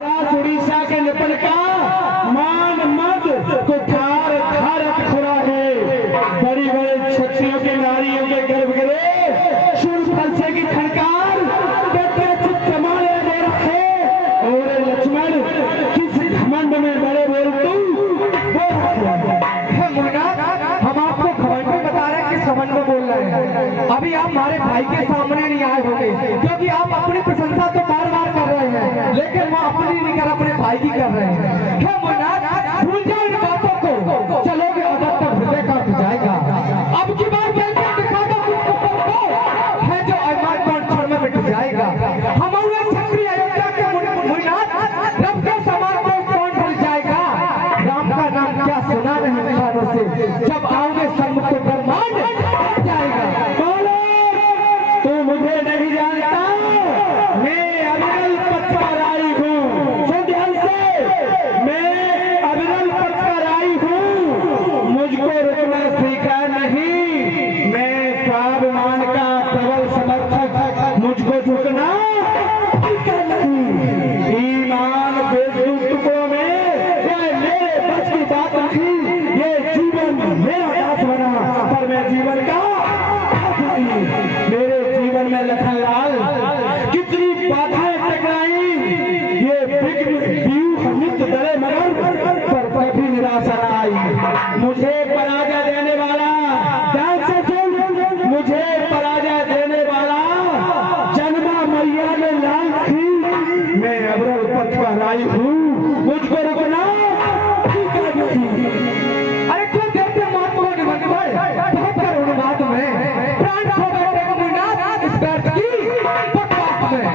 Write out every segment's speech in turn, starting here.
उड़ीसा के निपल का मान मद कुठार धारक खुरा है। बड़ी बड़े क्षत्रियों के नारियों के गर्भ गिरे शुर फलसे की खनकार कमाने दे रखे। और लक्ष्मण किस घमंड में बड़े बोल हम आपको खबर में बता रहे हैं, किस घमंड में बोल रहे हैं। अभी आप हमारे भाई के सामने नहीं आए होंगे, क्योंकि आप अपनी प्रशंसा तो बार बार कर रहे हैं, लेकिन वो अपनी नहीं कर, अपने भाई की कर रहे हैं। क्यों मुन्ना, भूल जाओ इन बातों को, चलोगे अदब तक हृदय काट जाएगा। अब की बार दिखा दो उसको है जो अभिमान को क्षण में मिट जाएगा। हमारे क्षत्रिय अयोध्या के मुन्ना रब के समान को कौन भूल जाएगा। राम का नाम क्या सुना नहीं कानों से, जब आओगे सम्मुख तो ब्रह्मांड जाएगा। तू मुझे नहीं जानता, मैं अविरल पथ पर आई हूँ। सुन ध्यान से, मैं अविरल पथ पर आई हूँ। मुझको रुकना स्वीकार नहीं, मैं स्वाभिमान का प्रबल समर्थक। मुझको झुकना स्वीकार नहीं। ईमान बेटुकों में ये मेरे बस की बात नहीं। ये जीवन मेरा दास बना, पर मैं जीवन का मेरे जीवन में लखनलाल कितनी बाधाएं टकराई। ये व्यूह नित्य डरे मगर पर कभी निराशा न आई। मुझे पराजय देने वाला, ध्यान से सुन, मुझे पराजय देने वाला जन्मा मैया ने लाल थी। मैं अविरल पथ पर आई हूँ, मुझको रुकना स्वीकार नहीं। अरे क्यों कहते हैं मौत को निभाए बहुत कर अनुवाद में प्राण खो बैठे को मुन्ना इस व्यर्थ की बकवास में।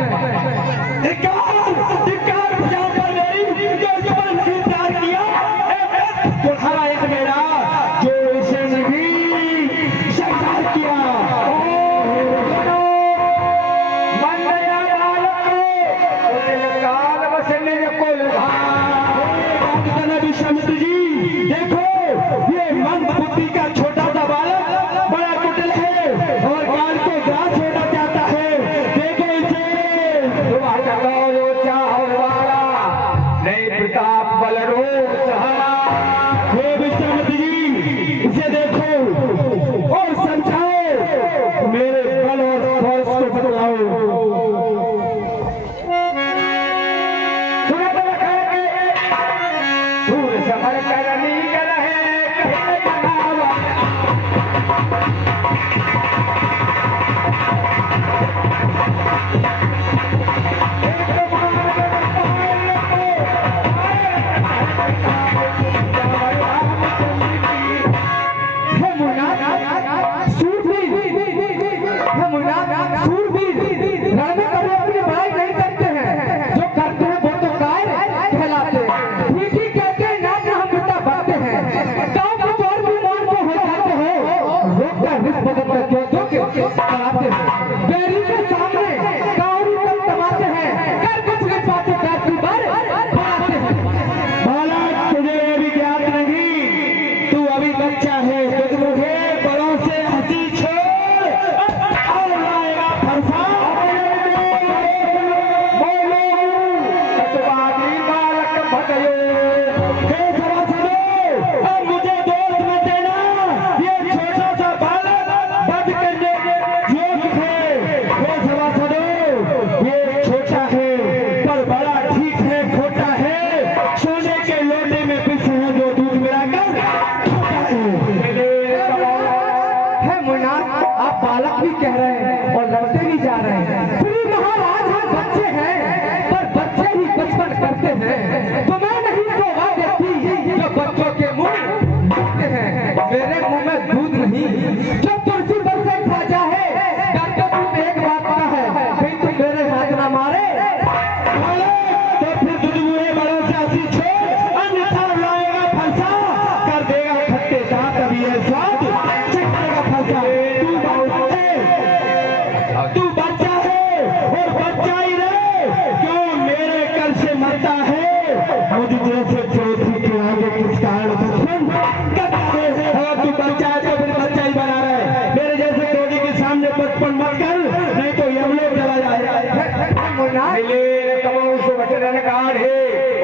धिक्कार यहाँ पर मेरी जो इस पर नहीं प्यार किया, तुम्हारा एक मेरा जो इसे नहीं स्वीकार किया। मन गया काल बसने को विश्वामित्र जी, देखो ये मंद बुद्धि का छोटा सा बालक बड़ा कुटिल है और काल को ग्रास होना चाहता है। देखो इसे, क्या होने वाला नहीं प्रताप बल रोग सहा। हे विश्वामित्र जी, इसे देखो और समझाओ, मेरे बल और फौज को बतलाओ। सफर करनी कर जो करते हैं वो तो काय कहलाते हैं। ठीक ही कहते हैं ना हम बेटा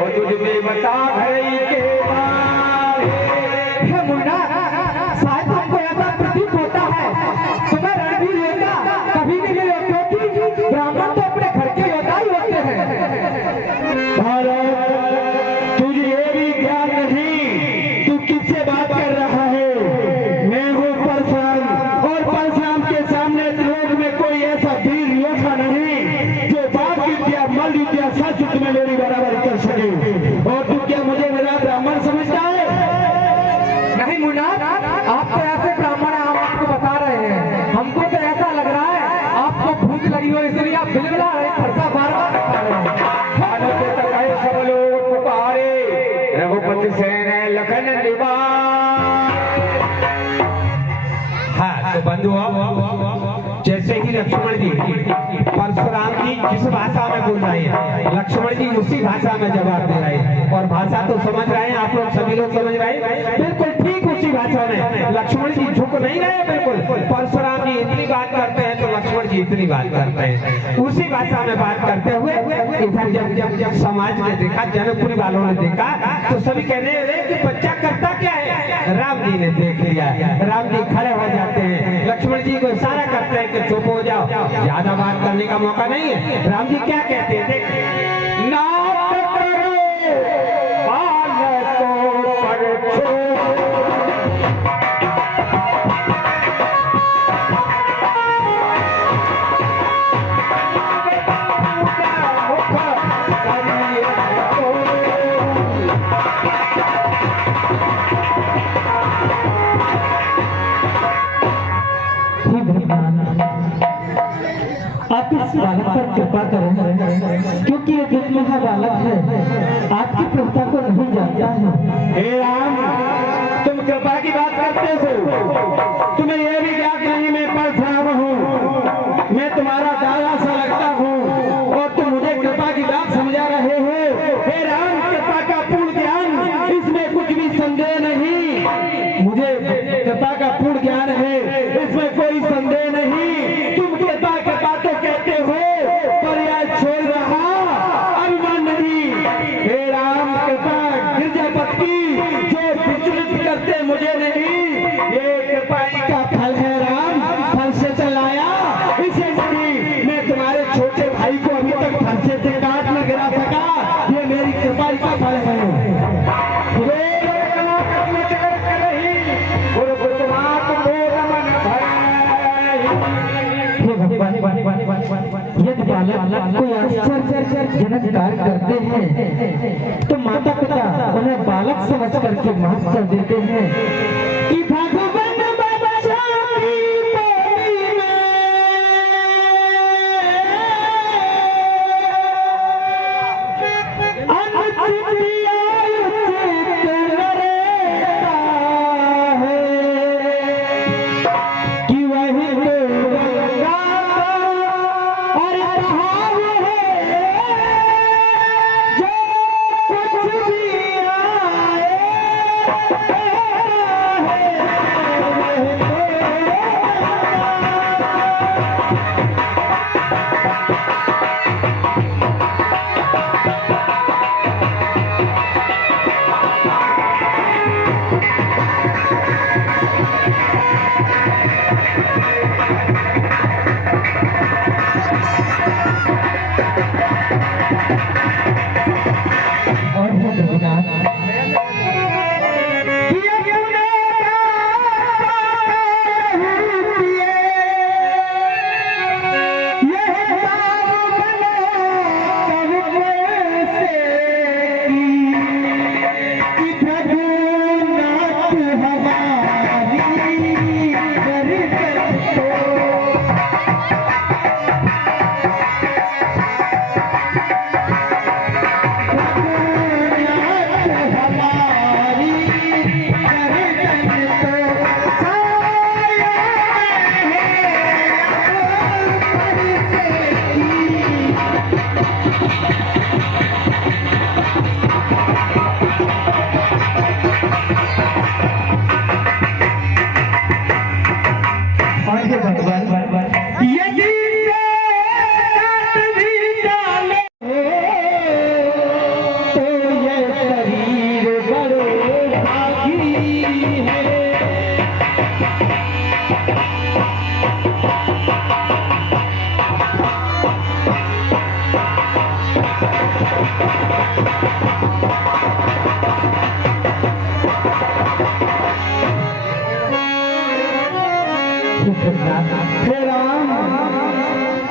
तुझ में बता घड़ी के हे मुन्ना, शायद हमको ऐसा प्रतीत होता है तुम्हें रणवीर योद्धा कभी नहीं मिले, क्योंकि ब्राह्मण तो अपने घर के योद्धा ही होते हैं। भारत, तुझे ये भी ज्ञान नहीं तू किससे बात कर रहा है। मैं हूँ परशुराम, और परशुराम के सामने लोग में कोई ऐसा वीर योद्धा नहीं जो बात विद्या मल विद्या सच में मेरी बराबर कर सके। और तू क्या मुझे मेरा ब्राह्मण समझता है? नहीं मुन्ना, आप तो ऐसे ब्राह्मण हैं, हम आपको बता रहे हैं। हमको तो ऐसा लग रहा है आपको भूख लगी हो इसलिए आप बिलबिला रहे, फरसा बार बार खा रहे हैं। खाने के तकाए सब लोग पुकारे, रघुपति सेन लखन निवास। हाँ तो बंधुओं, जैसे ही लक्ष्मण जी परशुराम जी जिस भाषा में बोल रहे हैं, लक्ष्मण जी उसी भाषा में जवाब दे रहे हैं। और भाषा तो समझ रहे हैं आप लोग, सभी लोग समझ रहे हैं, बिल्कुल ठीक उसी भाषा में। लक्ष्मण जी झुक नहीं रहे, बिल्कुल परशुराम जी इतनी बात करते हैं तो लक्ष्मण जी इतनी बात करते हैं। उसी भाषा में बात करते हुए इधर जब समाज ने देखा, जनकपुरी वालों ने देखा, तो सभी कहने लगे कि बच्चा करता क्या है। राम जी ने देख लिया, राम जी खड़े हो जाते हैं, लक्ष्मण जी को इशारा करते हैं कि चुप हो जाओ, ज्यादा बात करने का मौका नहीं है। राम जी क्या कहते हैं, देख, नाट करो बालकों पर छोड़, आप इस बालक पर कृपा करें, क्योंकि ये दुर्लभ बालक है, आपकी प्रभुता को नहीं जानता है। हे राम, तुम कृपा की बात करते हो, तुम्हें यह भी ज्ञात नहीं मैं परशुराम हूँ, मैं तुम्हारा दादा सा लगता हूँ, और तुम मुझे कृपा की बात समझा रहे हो। हे राम, कृपा का पूर्ण ज्ञान, इसमें कुछ भी संदेह नहीं, मुझे कृपा का पूर्ण ज्ञान है, इसमें कोई संदेह नहीं। तुम कृपा तो कहते हो पर यह छोड़ रहा अभिमान नहीं। हे राम, कृपा गिरजापत की जो विचलित करते मुझे नहीं, ये कृपा का फल है राम, फल से चलाया इसे नहीं। मैं तुम्हारे छोटे भाई को अभी तक फरसे से काट न गिरा सका, ये मेरी कृपा का फल है। यदि बालक कोई आश्चर्यजनक कार्य करते हैं तो माता पिता उन्हें बालक समझ करके माफ कर देते हैं कि भगवान बच्चा की बोली में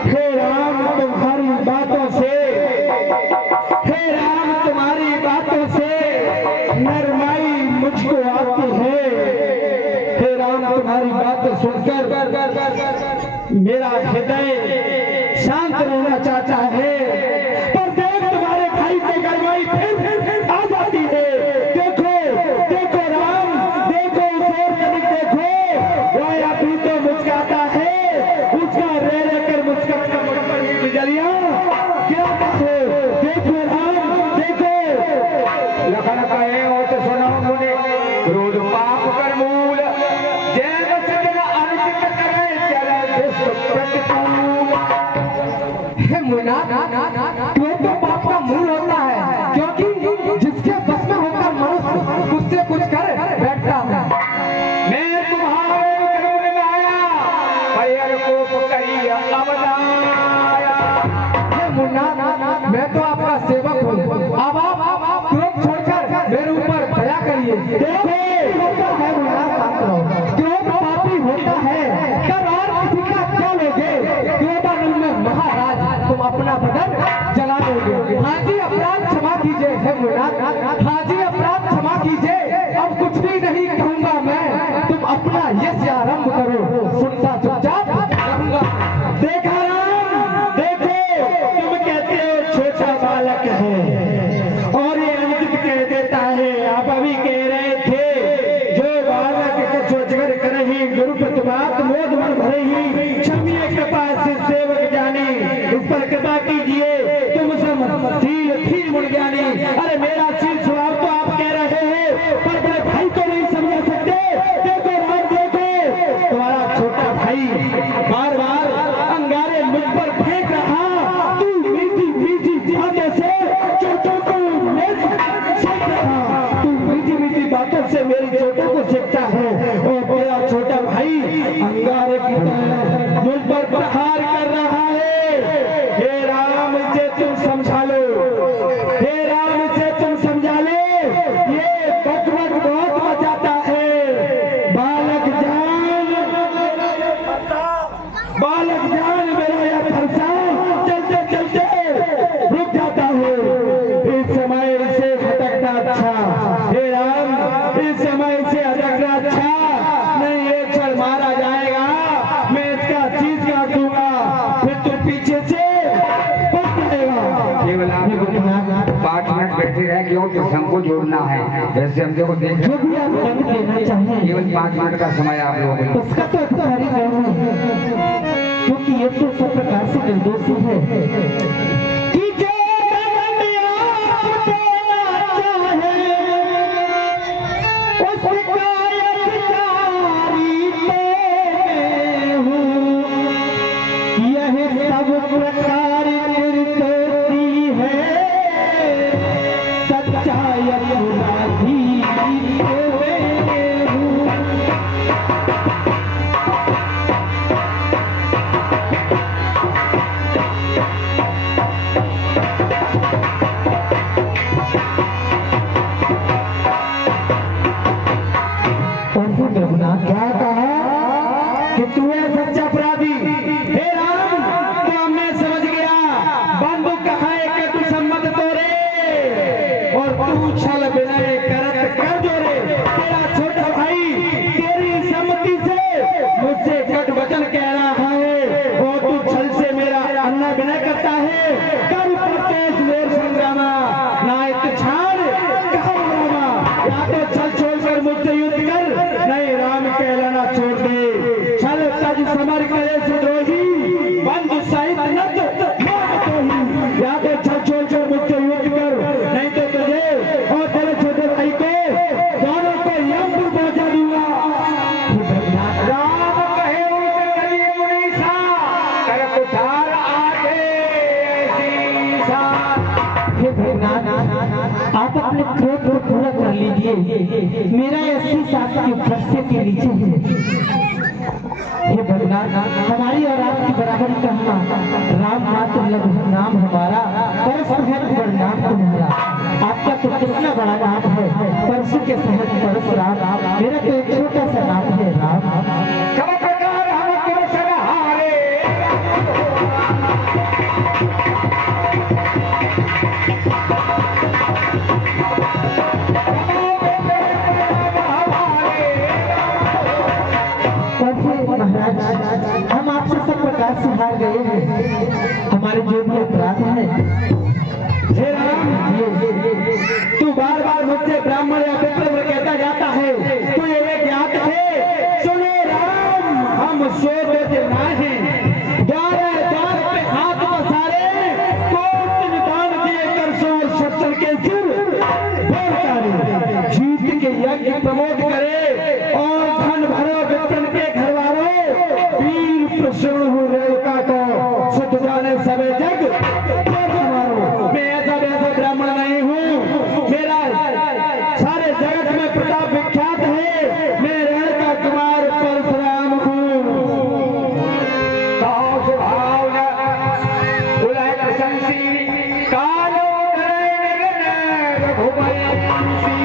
हे राम तुम्हारी बातों से, हे राम तुम्हारी बातों से नरमाई मुझको आती है। हे राम तुम्हारी बातें सुनकर मेरा हृदय शांत रहना चाहता है, पर देख तुम्हारे भाई की गरमाई फिर आ जाती है। देखो देखो राम, देखो उसे तनिक देखो, वह अभी तो मुस्कुराता है, उसका रे रे कर मुस्कुराता बिजलियां क्या है। देखो राम देखो, लखन कहे हो तो सुनो मुने, क्रोध पाप कर मूल, जय वचन अनुचित करे चले दुष्ट प्रतिकूल। हे मुन्ना, क्रोध तो पाप का मूल होता है, क्योंकि जिसके बस में होकर मनुष्य कुछ से कुछ कर बैठता है। मैं तुम्हारे करुण में आया, पैर को करी अवदाया। हे मुन्ना, मैं तो आपका सेवक हूँ, अब आप क्रोध छोड़कर मेरे ऊपर दया करिए। देखो है मुन्ना, शांत रहो। क्रोध पापी होता है, कर और किसी का क्या लोगे। क्रोधानल में महाराज तुम अपना बदन जला दोगे। हाजी अपराध क्षमा कीजिए। हे मुन्ना, हाजी अपराध क्षमा कीजिए, अब कुछ भी नहीं कहूँगा मैं, तुम अपना यश आरंभ करो, सुनता चुपचाप रहूंगा। देखा राम देखो, तुम कहते हो छोटा बालक है और ये अनुचित कह देता है। आप अभी कह रहे थे जो बालक को सोचकर करे ही गुरु प्रतिभात मोद मन भरे ही, क्षमीय कृपा से सेवक जानी, इस पर कृपा कीजिए तुम सब धीर मुड़ जानी। अरे मेरा शील स्वभाव तो आप कह रहे हैं, पर बड़े भाई को नहीं समझा सकते। देखो राम देखो, तुम्हारा छोटा भाई बार बार अंगारे मुझ पर फेंक रहा, तू मीठी मीठी बातों से चोटों को सेक रहा, तू मीठी मीठी बातों से मेरी चोटों को सेकता है, और तेरा छोटा भाई अंगारे की तरह मुझ पर प्रहार कर रहा है। हे राम इसे तुम समझा लो, हे राम इसे तुम समझा ले, ये बकबक बहुत बचाता है। बालक जान मेरा यह फरसा चलते चलते रुक जाता है। इस समय से भटकना अच्छा, हे राम इस समय से भटकना अच्छा नहीं। एक क्षण मारा जाएगा, मैं इसका चीज काट दूंगा, फिर तुम पीछे से पट जाएगा। केवल आपको 5 मिनट बैठे रहे, क्यों प्रसंग को जोड़ना है। वैसे हम देखो देख जो भी आप दंड देना चाहें, केवल 5 मिनट का समय आप लोगों को। उसका तो अधिकारी नहीं है, क्योंकि ये तो सब प्रकार से निर्दोषी है। कि जो दंड आप देना चाहे, उसका अधिकारी तो मैं हूँ। यह सब प्रकार निर्दोषी है, सच्चा अपराधी तो मैं हूँ। क्या कहा कि तू है सच्चा अपराधी। हे राम तो अब मैं समझ गया, बंदूक कहा है कि तू सम्मत तोरे और तू छल विनय करत कर जोरे। तेरा छोटा भाई तेरी सम्मति से मुझसे कट वचन कह रहा है, और तू छल से मेरा अन्ना विनय करता है। कर प्रत्येक मेर संग्रामा नायक छाड़ कहा रामा, या तो छल छोड़कर मुझसे युद्ध कर, नहीं राम कहलाना छोड़ दे। छल तज समर करे सुद्रोही, बंधु सहित नत ही, या तो छल छोड़कर मुझसे युद्ध कर, नहीं तो तुझे और तेरे छोटे भाई को दोनों को यमपुर पहुंचा दूंगा। राम कहे उनसे करिए मुनीसा, कर कुठार आगे ऐसी। हे भगवान, आप अपने क्रोध को पूरा कर लीजिए, मेरा 80 साल की फरसे के नीचे है। हे भगवान, हमारी और आपकी बराबरी करना, राम मात्र लघु नाम हमारा, परस्पर है नाम तुम्हारा। के सहज परशुराम, मेरा तो एक छोटा सा नाम है राम। सब प्रकार हम तुम सहारे महाराज, हम आपसे सब प्रकार से हार गए हैं, हमारे जो भी अपराध है। हे राम, तू बार बार मुझसे ब्राह्मण या विप्र कहता जाता है, तू ये ज्ञात है। सुनो राम, हम सोते ना है 11 जात पे हाथ पसारे, कोट निदान दिए कर सो शस्त्र के सिर जीत के यज्ञ प्रमोद करे और धन भरो विप्र के घर वालों, वीर प्रसन्न हो रेणुका को सुध जाने सबे जग। मैं ऐसा वैसा ब्राह्मण नहीं हूँ, मेरा सारे जगत में प्रताप विख्यात है, मैं रेणुका कुमार परशुराम हूँ। कहो स्वभाव न उलय प्रशंसी, कालो रघुवंशी।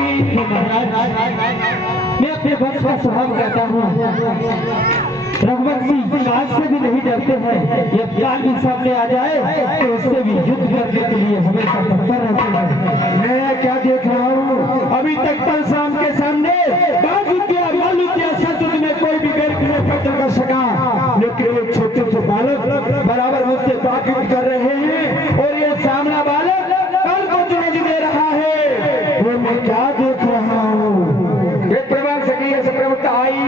मैं अपने वंश का स्वभाव कहता हूँ, रघुवंशी काल से भी नहीं डरते हैं, जब काल भी सामने आ जाए तो उससे भी युद्ध करने के लिए हमेशा तत्पर रहते हैं। मैं क्या देख रहा हूँ, अभी तक परशुराम के सामने बाजुतिया बालुतिया सतुत में कोई भी गैर कत्ल कर सका, लेकिन एक छोटे से बालक बराबर मुझसे बातचीत कर रहे हैं और ये सामना बालक कल को चुनौती दे रहा है। वो मैं क्या देख रहा हूँ, एक प्रबल सखी प्रवृत्त आई,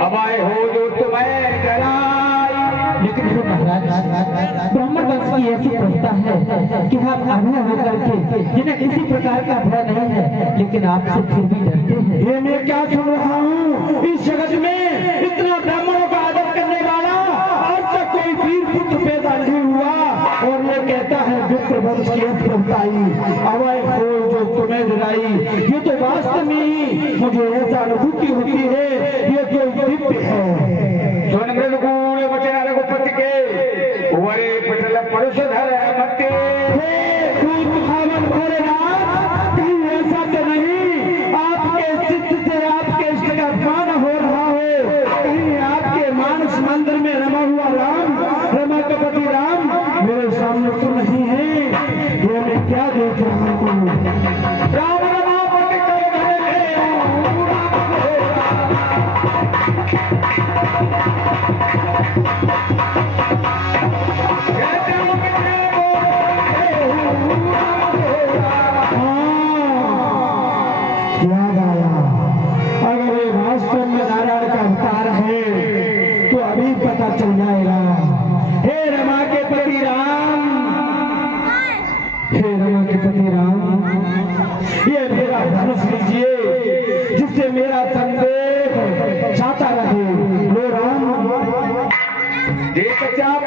अब आए हो जो तुम्हें डराई। लेकिन हे महाराज, ब्राह्मण वंश की ऐसी प्रथा है कि हम अभय होकर के जिन्हें किसी प्रकार का भय नहीं है, लेकिन आपसे फिर भी डरते हैं। ये मैं क्या सुन रहा हूँ, इस जगत में इतना ब्राह्मणों का आदर करने वाला आज तक कोई वीर पुत्र पैदा नहीं हुआ, और ये कहता है विप्र वंश की प्रभुताई, अवय हो जो तुम्हें डराई। ये तो वास्तव में ही मुझे ऐसा अनुभूति होती है, ये जो दिव्य है। सोन मृदगुण वचन रघुपति के, वरे पटल परशुधर मत्ते। कहीं ऐसा तो नहीं आपके चित्त से आपके इष्ट का अपमान हो रहा हो, कहीं आपके मानस मंदिर में रमा हुआ राम, रमा का पति राम मेरे सामने तो नहीं है। ये मैं क्या देख रहा हूँ, राम रमापति के घर में याद आया, अगर ये वास्तव में नारायण का अवतार है तो अभी पता चल जाएगा। हे रमा के पति राम, हे रमा के पति राम, ये मेरा धनुष लीजिए जिससे मेरा संदेह जाता रहे। लो राम, देख चाप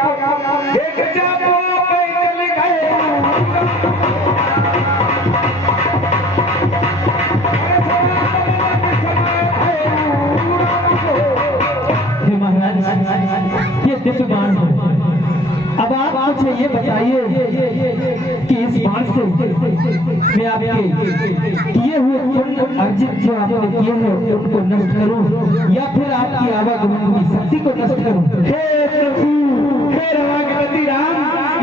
पैदल गए। हे महाराज, ये दिव्य बाण है। अब आप मुझे ये बताइए कि इस बाण से मैं आपके किए हुए पुण्य अर्जित जो आपने किए हैं उनको नष्ट करूं, या फिर आपकी आवागमन की शक्ति को नष्ट करूं? हे प्रभु, हे रमा के पति राम,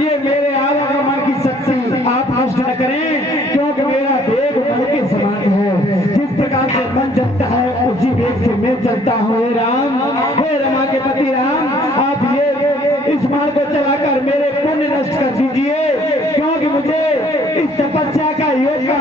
ये मेरे आवागमन की शक्ति आप नष्ट न करें, क्योंकि मेरा वेग मन के समान है। जिस प्रकार से मन चलता है उसी वेग से मैं चलता हूँ। हे राम, हे रमा के पति राम, आप ये इस बाण को चलाकर मेरे पुण्य नष्ट कर दीजिए, क्योंकि मुझे इस तपस्या का योग का